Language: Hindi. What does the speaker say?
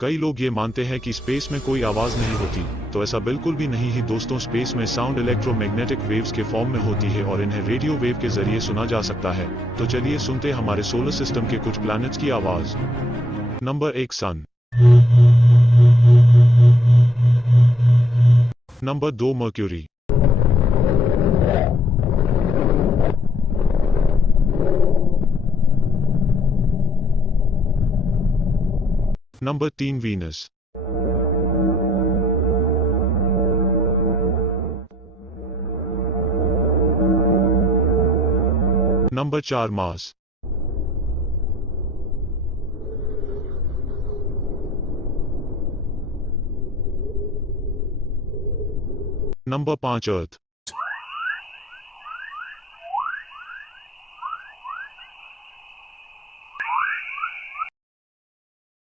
कई लोग ये मानते हैं कि स्पेस में कोई आवाज नहीं होती, तो ऐसा बिल्कुल भी नहीं है दोस्तों। स्पेस में साउंड इलेक्ट्रोमैग्नेटिक वेव्स के फॉर्म में होती है और इन्हें रेडियो वेव के जरिए सुना जा सकता है। तो चलिए सुनते हमारे सोलर सिस्टम के कुछ प्लैनेट्स की आवाज। Number 1 sun. Number 2 Mercury. Number 3 Venus. Number 4 Mars. Number 5 अर्थ।